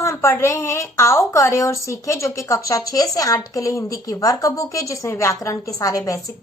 हम पढ़ रहे हैं आओ करे और सीखे, जो कि कक्षा 6 से 8 के लिए हिंदी की वर्क बुक है, जिसमें व्याकरण के सारे बेसिक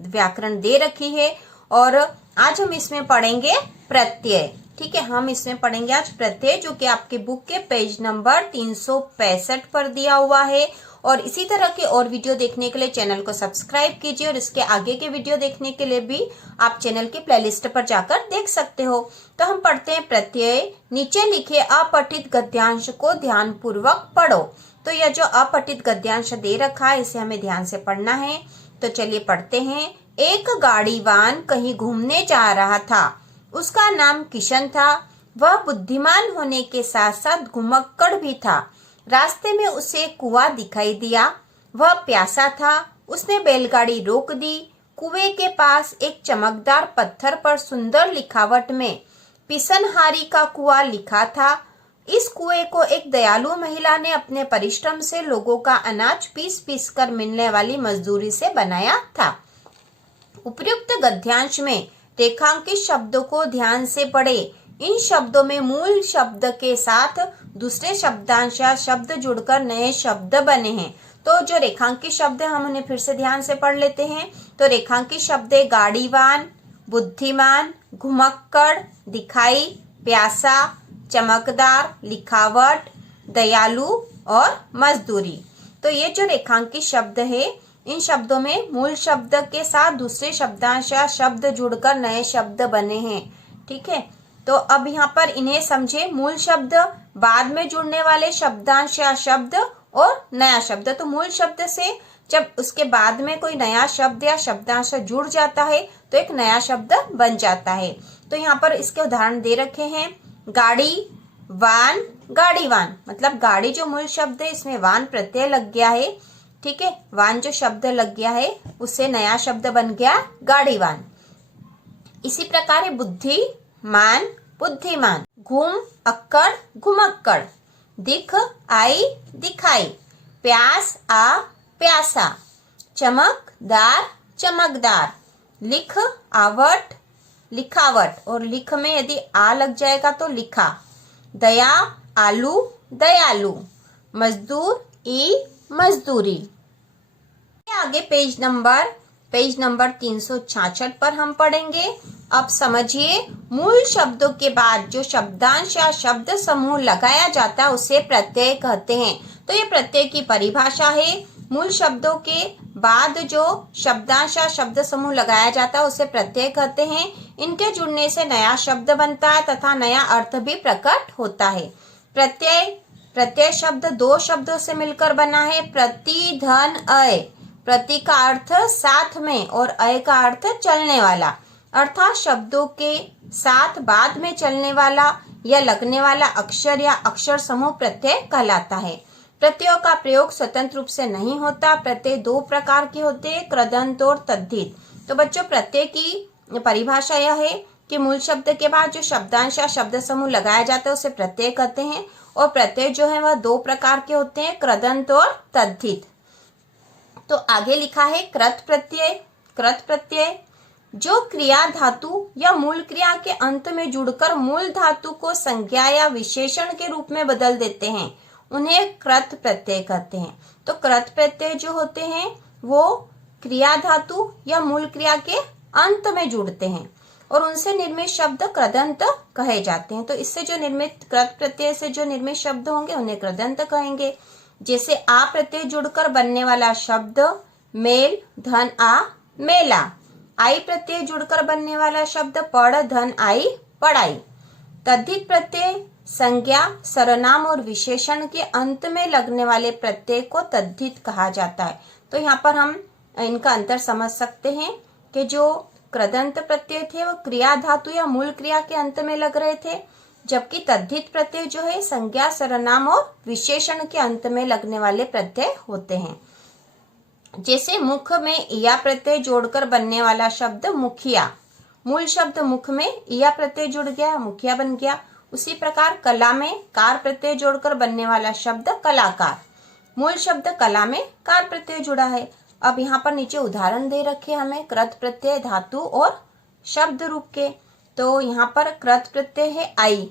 व्याकरण दे रखी है। और आज हम इसमें पढ़ेंगे प्रत्यय। ठीक है, हम इसमें पढ़ेंगे आज प्रत्यय, जो कि आपके बुक के पेज नंबर 365 पर दिया हुआ है। और इसी तरह के और वीडियो देखने के लिए चैनल को सब्सक्राइब कीजिए, और इसके आगे के वीडियो देखने के लिए भी आप चैनल की प्लेलिस्ट पर जाकर देख सकते हो। तो हम पढ़ते हैं प्रत्यय। नीचे लिखे अपठित गद्यांश को ध्यान पूर्वक पढ़ो। तो यह जो अपठित गद्यांश दे रखा है, इसे हमें ध्यान से पढ़ना है। तो चलिए पढ़ते हैं। एक गाड़ीवान कहीं घूमने जा रहा था। उसका नाम किशन था। वह बुद्धिमान होने के साथ साथ घुमक्कड़ भी था। रास्ते में उसे कुआं दिखाई दिया। वह प्यासा था। उसने बैलगाड़ी रोक दी। कुएं के पास एक चमकदार पत्थर पर सुंदर लिखावट में पिसनहारी का कुआं लिखा था। इस कुएं को एक दयालु महिला ने अपने परिश्रम से लोगों का अनाज पीस पीस कर मिलने वाली मजदूरी से बनाया था। उपर्युक्त गद्यांश में रेखांकित शब्दों को ध्यान से पढ़े। इन शब्दों में मूल शब्द के साथ दूसरे शब्दांश या शब्द जुड़कर नए शब्द बने हैं। तो जो रेखांकित शब्द है, हम उन्हें फिर से ध्यान से पढ़ लेते हैं। तो रेखांकित शब्द है गाड़ीवान, बुद्धिमान, घुमक्कड़, दिखाई, प्यासा, चमकदार, लिखावट, दयालु और मजदूरी। तो ये जो रेखांकित शब्द है, इन शब्दों में मूल शब्द के साथ दूसरे शब्दांश या शब्द जुड़कर नए शब्द बने हैं। ठीक है, तो अब यहाँ पर इन्हें समझे। मूल शब्द, बाद में जुड़ने वाले शब्दांश या शब्द और नया शब्द। तो मूल शब्द से जब उसके बाद में कोई नया शब्द या शब्दांश जुड़ जाता है तो एक नया शब्द बन जाता है। तो यहाँ पर इसके उदाहरण दे रखे हैं। गाड़ी, वान, गाड़ीवान। मतलब गाड़ी जो मूल शब्द है, इसमें वान प्रत्यय लग गया है। ठीक है, वान जो शब्द लग गया है, उससे नया शब्द बन गया गाड़ीवान। इसी प्रकार बुद्धिमान, बुद्धिमान, घूम अक्कड़, घुमक्कड़, दिख आई, दिखाई, प्यास आ, प्यासा, चमकदार, चमकदार, लिख आवट, लिखावट, और लिख में यदि आ लग जाएगा तो लिखा, दया आलू, दयालु, मजदूर ई, मजदूरी। आगे पेज नंबर 366 पर हम पढ़ेंगे। अब समझिए, मूल शब्दों के बाद जो शब्दांश या शब्द समूह लगाया जाता है उसे प्रत्यय कहते हैं। तो ये प्रत्यय की परिभाषा है। मूल शब्दों के बाद जो शब्दांश या शब्द समूह लगाया जाता है उसे प्रत्यय कहते हैं। इनके जुड़ने से नया शब्द बनता है तथा नया अर्थ भी प्रकट होता है। प्रत्यय शब्द दो शब्दों से मिलकर बना है। प्रति, धन, अय। प्रति का अर्थ साथ में और अय का अर्थ चलने वाला, अर्थात शब्दों के साथ बाद में चलने वाला या लगने वाला अक्षर या अक्षर समूह प्रत्यय कहलाता है। प्रत्ययों का प्रयोग स्वतंत्र रूप से नहीं होता। प्रत्यय दो प्रकार के होते हैं, कृदंत और तद्धित। तो बच्चों, प्रत्यय की परिभाषा यह है कि मूल शब्द के बाद जो शब्दांश या शब्द समूह लगाया जाता है उसे प्रत्यय कहते हैं। और प्रत्यय जो है वह दो प्रकार के होते हैं, कृदंत और तद्धित। तो आगे लिखा है कृत प्रत्यय। कृत प्रत्यय जो क्रिया धातु या मूल क्रिया के अंत में जुड़कर मूल धातु को संज्ञा या विशेषण के रूप में बदल देते हैं, उन्हें कृत प्रत्यय कहते हैं। तो कृत प्रत्यय जो होते हैं वो क्रिया धातु या मूल क्रिया के अंत में जुड़ते हैं और उनसे निर्मित शब्द कृदंत कहे जाते हैं। तो इससे जो निर्मित कृत प्रत्यय से जो निर्मित शब्द होंगे उन्हें कृदंत कहेंगे। जैसे आ प्रत्यय जुड़कर बनने वाला शब्द मेल, धन आ, मेला। आई प्रत्यय जुड़कर बनने वाला शब्द पढ़, धन आई, पढ़ाई। तद्धित प्रत्यय संज्ञा, सर्वनाम और विशेषण के अंत में लगने वाले प्रत्यय को तद्धित कहा जाता है। तो यहाँ पर हम इनका अंतर समझ सकते हैं कि जो कृदंत प्रत्यय थे वो क्रिया धातु या मूल क्रिया के अंत में लग रहे थे, जबकि तद्धित प्रत्यय जो है संज्ञा, सर्वनाम और विशेषण के अंत में लगने वाले प्रत्यय होते हैं। जैसे मुख में इया प्रत्यय जोड़कर बनने वाला शब्द मुखिया। मूल शब्द मुख में इया प्रत्यय जुड़ गया, मुखिया बन गया। उसी प्रकार कला में कार प्रत्यय जोड़कर बनने वाला शब्द कलाकार। मूल शब्द कला में कार प्रत्यय जुड़ा है। अब यहाँ पर नीचे उदाहरण दे रखे हमें कृत प्रत्यय धातु और शब्द रूप के। तो यहाँ पर कृत प्रत्यय है आई,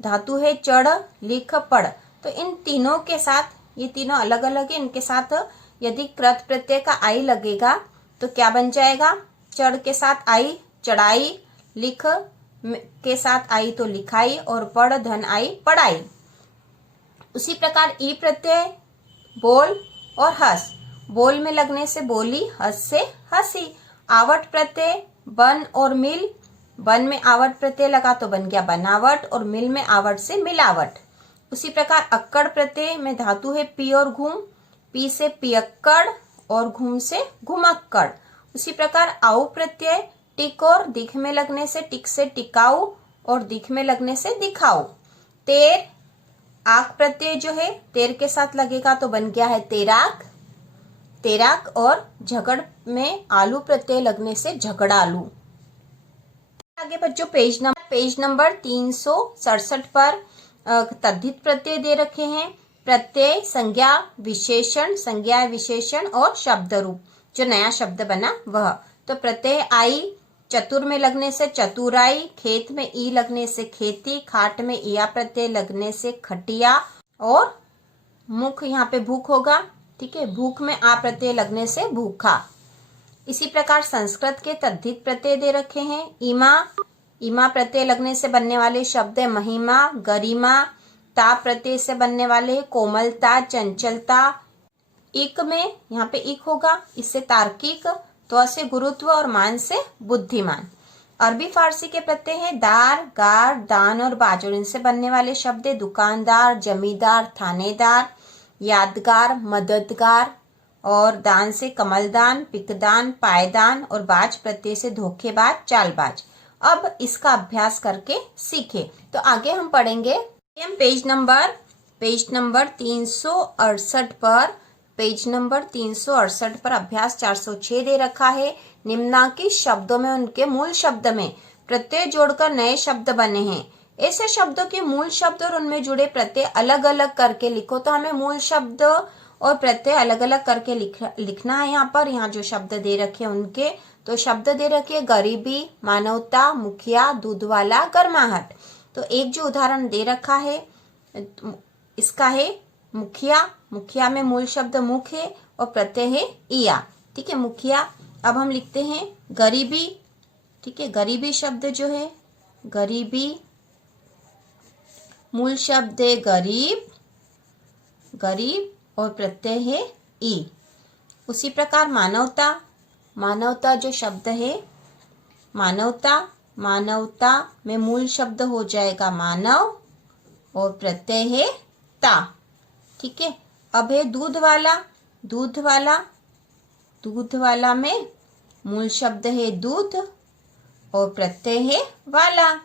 धातु है चढ़, लिख, पढ़। तो इन तीनों के साथ, ये तीनों अलग अलग है, इनके साथ यदि कृत प्रत्यय का आई लगेगा तो क्या बन जाएगा? चढ़ के साथ आई चढ़ाई, लिख के साथ आई तो लिखाई, और पढ़ धन आई पढ़ाई। उसी प्रकार ई प्रत्यय बोल और हंस, बोल में लगने से बोली, हंस से हंसी। आवट प्रत्यय बन और मिल, बन में आवट प्रत्यय लगा तो बन गया बनावट, और मिल में आवट से मिलावट। उसी प्रकार अक्कड़ प्रत्यय में धातु है पी और घूम, पी से पियक्कड़ और घूम से घुमक्कड़। उसी प्रकार आउ प्रत्यय टिक और दिख में लगने से टिक से टिकाऊ, और दिख में लगने से दिखाऊ। तेर, आक प्रत्यय जो है तेर के साथ लगेगा तो बन गया है तेराक, तेराक, और झगड़ में आलू प्रत्यय लगने से झगड़ालू। आगे बच्चों पेज नंबर 367 पर तद्धित प्रत्यय दे रखे हैं। प्रत्यय, संज्ञा, विशेषण, संज्ञा विशेषण और शब्द रूप, जो नया शब्द बना वह। तो प्रत्यय आई चतुर में लगने से चतुराई, खेत में ई लगने से खेती, खाट में इया प्रत्यय लगने से खटिया, और मुख यहाँ पे भूख होगा, ठीक है, भूख में आ प्रत्यय लगने से भूखा। इसी प्रकार संस्कृत के तद्धित प्रत्यय दे रखे हैं। इमा, इमा प्रत्यय लगने से बनने वाले शब्द है महिमा, गरिमा। ता प्रत्यय से बनने वाले कोमलता, चंचलता। इक में यहाँ पे इक होगा, इससे तार्किक, त्व से गुरुत्व और मान से बुद्धिमान। अरबी फारसी के प्रत्यय है दार, गार, दान और बाज, और इनसे बनने वाले शब्द है दुकानदार, जमींदार, थानेदार, यादगार, मददगार, और दान से कमलदान, पिकदान, पायदान, और बाज प्रत्यय से धोखेबाज, चालबाज। अब इसका अभ्यास करके सीखे। तो आगे हम पढ़ेंगे पेज नंबर 368 पर, पेज नंबर 368 पर अभ्यास 406 दे रखा है। निम्नांकित शब्दों में उनके मूल शब्द में प्रत्यय जोड़कर नए शब्द बने हैं। ऐसे शब्दों के मूल शब्द और उनमें जुड़े प्रत्यय अलग अलग करके लिखो। तो हमें मूल शब्द और प्रत्यय अलग अलग करके लिखना है। यहाँ जो शब्द दे रखे हैं उनके, तो शब्द दे रखे गरीबी, मानवता, मुखिया, दूध वाला, गर्माहट। तो एक जो उदाहरण दे रखा है इसका है मुखिया, मुखिया में मूल शब्द मुख है और प्रत्यय है इया, ठीक है, मुखिया। अब हम लिखते हैं गरीबी, ठीक है, गरीबी शब्द जो है, गरीबी मूल शब्द है गरीब, गरीब, और प्रत्यय है ई। उसी प्रकार मानवता, मानवता जो शब्द है मानवता, मानवता में मूल शब्द हो जाएगा मानव और प्रत्यय है ता, ठीक है। अब है दूध वाला, दूध वाला, दूध वाला में मूल शब्द है दूध और प्रत्यय है वाला।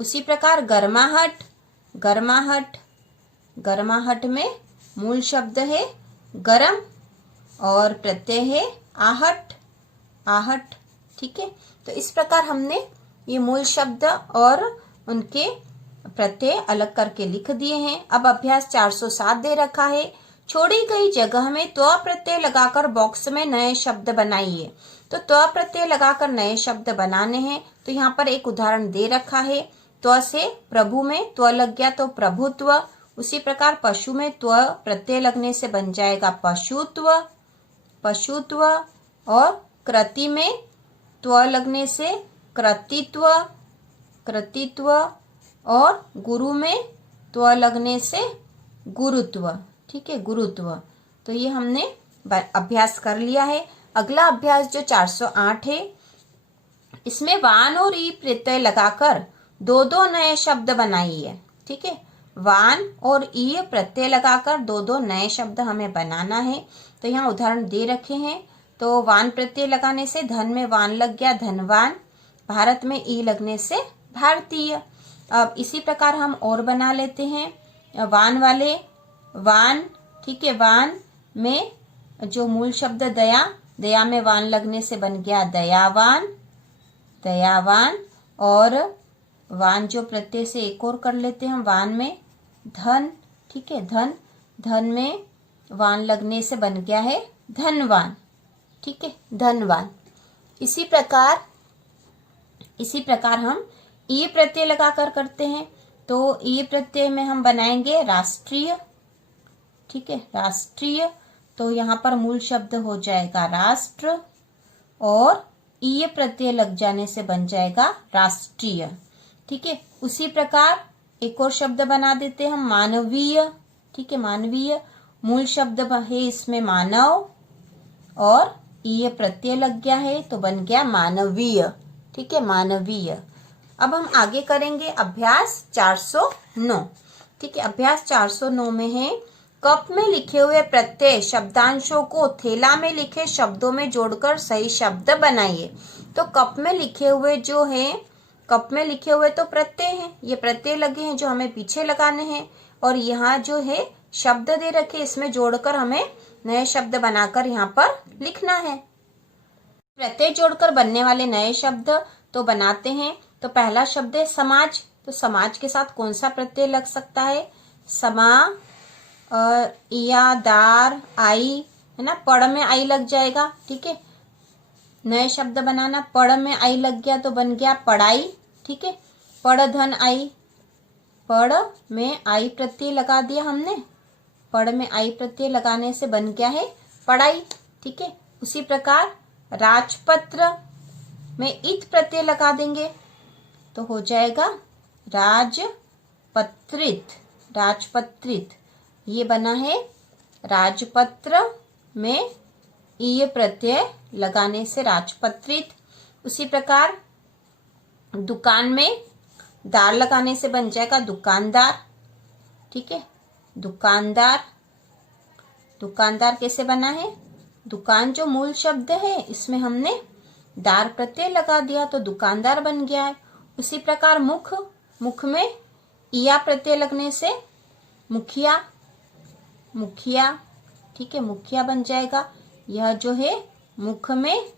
उसी प्रकार गर्माहट, गर्माहट, गर्माहट में मूल शब्द है गरम और प्रत्यय है आहट, आहट, ठीक है। तो इस प्रकार हमने ये मूल शब्द और उनके प्रत्यय अलग करके लिख दिए हैं। अब अभ्यास 407 दे रखा है। छोड़ी गई जगह में त्व प्रत्यय लगाकर बॉक्स में नए शब्द बनाइए। तो त्व प्रत्यय लगाकर नए शब्द बनाने हैं। तो यहाँ पर एक उदाहरण दे रखा है। त्व से प्रभु में त्व लग गया तो प्रभुत्व। उसी प्रकार पशु में त्व प्रत्यय लगने से बन जाएगा पशुत्व, पशुत्व। और कृति में त्व लगने से कृतित्व, कृतित्व। और गुरु में त्व लगने से गुरुत्व, ठीक है, गुरुत्व। तो ये हमने अभ्यास कर लिया है। अगला अभ्यास जो 408 है, इसमें वान और ई प्रत्यय लगाकर दो दो नए शब्द बनाइए, ठीक है। वान और ई प्रत्यय लगाकर दो दो नए शब्द हमें बनाना है। तो यहाँ उदाहरण दे रखे हैं। तो वान प्रत्यय लगाने से धन में वान लग गया धनवान, भारत में ई लगने से भारतीय। अब इसी प्रकार हम और बना लेते हैं वान वाले, वान, ठीक है, वान में जो मूल शब्द दया, दया में वान लगने से बन गया दयावान, दयावान। और वान जो प्रत्यय से एक और कर लेते हैं हम, वान में धन, ठीक है, धन, धन में वान लगने से बन गया है धनवान, ठीक है, धनवान। इसी प्रकार हम ई प्रत्यय लगाकर करते हैं। तो ई प्रत्यय में हम बनाएंगे राष्ट्रीय, ठीक है, राष्ट्रीय। तो यहाँ पर मूल शब्द हो जाएगा राष्ट्र और ई प्रत्यय लग जाने से बन जाएगा राष्ट्रीय, ठीक है। उसी प्रकार एक और शब्द बना देते हैं हम मानवीय, ठीक है, मानवीय। मूल शब्द है इसमें मानव और ई प्रत्यय लग गया है तो बन गया मानवीय, ठीक है, मानवीय। अब हम आगे करेंगे अभ्यास 409, ठीक है। अभ्यास 409 में है कप में लिखे हुए प्रत्यय शब्दांशों को थैला में लिखे शब्दों में जोड़कर सही शब्द बनाइए। तो कप में लिखे हुए जो है, कप में लिखे हुए तो प्रत्यय हैं, ये प्रत्यय लगे हैं जो हमें पीछे लगाने हैं, और यहाँ जो है शब्द दे रखे, इसमें जोड़कर हमें नए शब्द बनाकर यहाँ पर लिखना है। प्रत्यय जोड़कर बनने वाले नए शब्द तो बनाते हैं। तो पहला शब्द है समाज। तो समाज के साथ कौन सा प्रत्यय लग सकता है? समा, या, दार, आई, है ना, पढ़ में आई लग जाएगा, ठीक है। नए शब्द बनाना, पढ़ में आई लग गया तो बन गया पढ़ाई, ठीक है। पढ़ धन आई, पढ़ में आई प्रत्यय लगा दिया हमने, पढ़ में आई प्रत्यय लगाने से बन गया है पढ़ाई, ठीक है। उसी प्रकार राजपत्र में इत प्रत्यय लगा देंगे तो हो जाएगा राजपत्रित, राजपत्रित। ये बना है राजपत्र में ई प्रत्यय लगाने से राजपत्रित। उसी प्रकार दुकान में दार लगाने से बन जाएगा दुकानदार, ठीक है, दुकानदार। दुकानदार कैसे बना है? दुकान जो मूल शब्द है इसमें हमने दार प्रत्यय लगा दिया तो दुकानदार बन गया है। उसी प्रकार मुख, मुख में इया प्रत्यय लगने से मुखिया, मुखिया, ठीक है, मुखिया बन जाएगा। यह जो है मुख में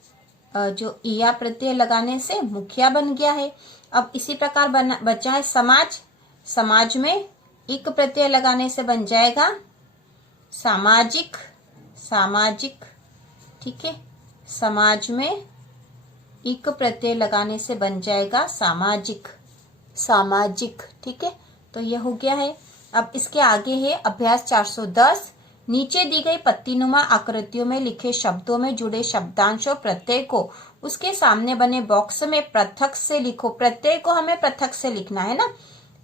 जो इया प्रत्यय लगाने से मुखिया बन गया है। अब इसी प्रकार बचा है समाज। समाज में इक प्रत्यय लगाने से बन जाएगा सामाजिक, सामाजिक, ठीक है। समाज में इक प्रत्यय लगाने से बन जाएगा सामाजिक, सामाजिक, ठीक है। तो यह हो गया है। अब इसके आगे है अभ्यास 410। नीचे दी गई पत्तीनुमा आकृतियों में लिखे शब्दों में जुड़े शब्दांश और प्रत्यय को उसके सामने बने बॉक्स में पृथक से लिखो। प्रत्यय को हमें पृथक से लिखना है ना,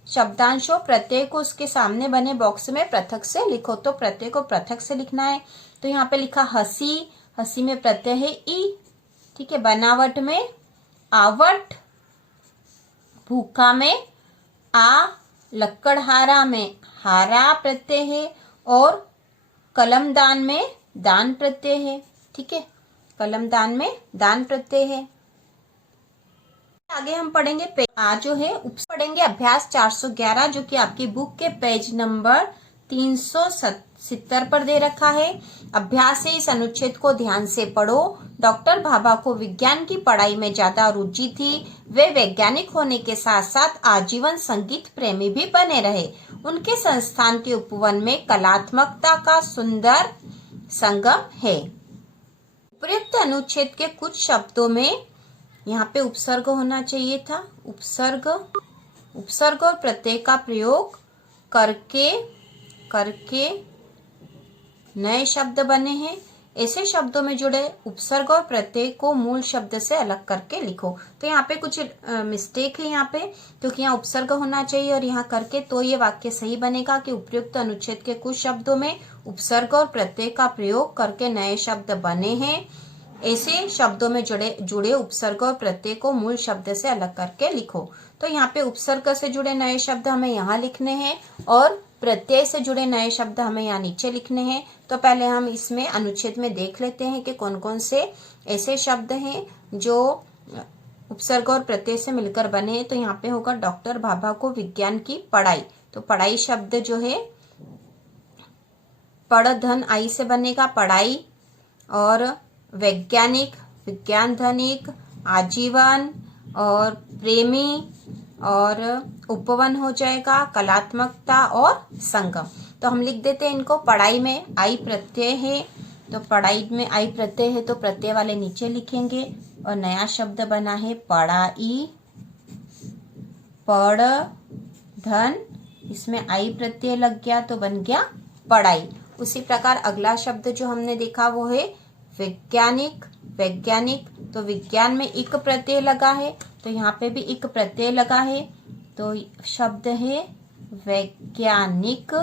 शब्दांश और प्रत्यय को उसके सामने बने बॉक्स में पृथक से लिखो। तो प्रत्यय को पृथक से लिखना है। तो यहाँ पे लिखा हंसी, हंसी में प्रत्यय है ई, ठीक है। बनावट में आवट, भूखा में आ, लक्कड़हारा में हारा प्रत्यय है, और कलमदान में दान प्रत्यय है, ठीक है, कलमदान में दान प्रत्यय है। आगे हम पढ़ेंगे आज जो है पढ़ेंगे अभ्यास 411 जो कि आपकी बुक के पेज नंबर 370 पर दे रखा है। अभ्यास से इस अनुच्छेद को ध्यान से पढ़ो। डॉक्टर भाभा को विज्ञान की पढ़ाई में ज्यादा रुचि थी। वे वैज्ञानिक होने के साथ साथ आजीवन संगीत प्रेमी भी बने रहे। उनके संस्थान के उपवन में कलात्मकता का सुंदर संगम है। उपयुक्त अनुच्छेद के कुछ शब्दों में यहाँ पे उपसर्ग होना चाहिए था। उपसर्ग, उपसर्ग और प्रत्यय का प्रयोग करके नए शब्द बने हैं। ऐसे शब्दों में जुड़े उपसर्ग और प्रत्यय को मूल शब्द से अलग करके लिखो। तो यहाँ पे कुछ मिस्टेक है यहाँ पे, क्योंकि यहाँ उपसर्ग होना चाहिए और यहाँ करके, तो ये वाक्य सही बनेगा कि उपयुक्त अनुच्छेद के कुछ शब्दों में उपसर्ग और प्रत्यय का प्रयोग करके नए शब्द बने हैं। ऐसे शब्दों में जुड़े उपसर्ग और प्रत्यय को मूल शब्द से अलग करके लिखो। तो यहाँ पे उपसर्ग से जुड़े नए शब्द हमें यहाँ लिखने हैं और प्रत्यय से जुड़े नए शब्द हमें यहाँ नीचे लिखने हैं। तो पहले हम इसमें अनुच्छेद में देख लेते हैं कि कौन कौन से ऐसे शब्द हैं जो उपसर्ग और प्रत्यय से मिलकर बने हैं। तो यहाँ पे होगा डॉक्टर भाभा को विज्ञान की पढ़ाई। तो पढ़ाई शब्द जो है पढ़ धन आई से बनेगा पढ़ाई, और वैज्ञानिक, विज्ञान धनिक, आजीवन और प्रेमी, और उपवन हो जाएगा कलात्मकता और संगम। तो हम लिख देते हैं इनको। पढ़ाई में आई प्रत्यय है, तो पढ़ाई में आई प्रत्यय है तो प्रत्यय वाले नीचे लिखेंगे। और नया शब्द बना है पढ़ाई, पढ़ धन, इसमें आई प्रत्यय लग गया तो बन गया पढ़ाई। उसी प्रकार अगला शब्द जो हमने देखा वो है वैज्ञानिक। वैज्ञानिक, तो विज्ञान में इक प्रत्यय लगा है तो यहाँ पे भी इक प्रत्यय लगा है, तो शब्द है वैज्ञानिक।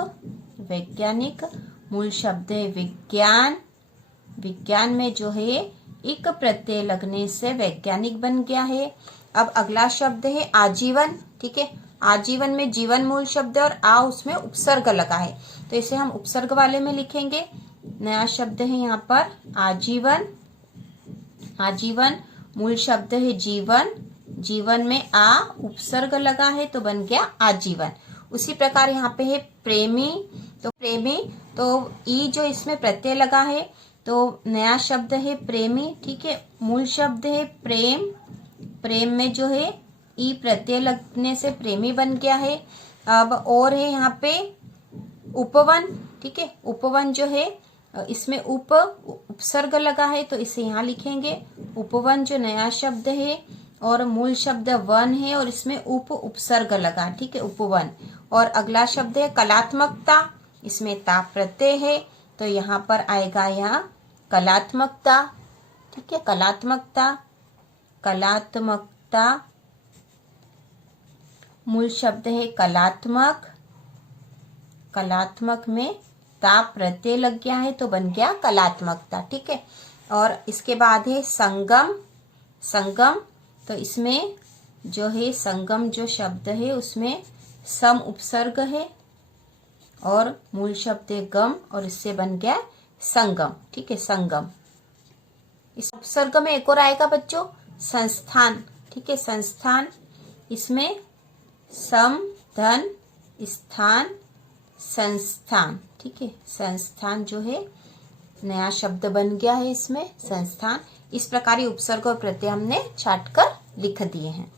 वैज्ञानिक, मूल शब्द है विज्ञान। विज्ञान में जो है इक प्रत्यय लगने से वैज्ञानिक बन गया है। अब अगला शब्द है आजीवन। ठीक है, आजीवन में जीवन मूल शब्द है और आ उसमें उपसर्ग लगा है, तो इसे हम उपसर्ग वाले में लिखेंगे। नया शब्द है यहाँ पर आजीवन। आजीवन, मूल शब्द है जीवन। जीवन में आ उपसर्ग लगा है तो बन गया आजीवन। उसी प्रकार यहाँ पे है प्रेमी। तो प्रेमी, तो ई जो इसमें प्रत्यय लगा है तो नया शब्द है प्रेमी। ठीक है, मूल शब्द है प्रेम। प्रेम में जो है ई प्रत्यय लगने से प्रेमी बन गया है। अब और है यहाँ पे उपवन। ठीक है, उपवन जो है इसमें उपसर्ग लगा है तो इसे यहाँ लिखेंगे उपवन, जो नया शब्द है और मूल शब्द वन है और इसमें उपसर्ग लगा। ठीक है, उपवन। और अगला शब्द है कलात्मकता। इसमें ता प्रत्यय है तो यहाँ पर आएगा यहाँ कलात्मकता। ठीक है, कलात्मकता। कलात्मकता, मूल शब्द है कलात्मक। कलात्मक में ता प्रत्यय लग गया है तो बन गया कलात्मकता। ठीक है, और इसके बाद है संगम। संगम, तो इसमें जो है संगम जो शब्द है उसमें सम उपसर्ग है और मूल शब्द है गम और इससे बन गया संगम। ठीक है, संगम। इस उपसर्ग में एक और आएगा बच्चों संस्थान। ठीक है, संस्थान, इसमें सम धन स्थान संस्थान। ठीक है, संस्थान जो है नया शब्द बन गया है इसमें संस्थान। इस प्रकार उपसर्ग और प्रत्यय हमने छाट कर लिख दिए हैं।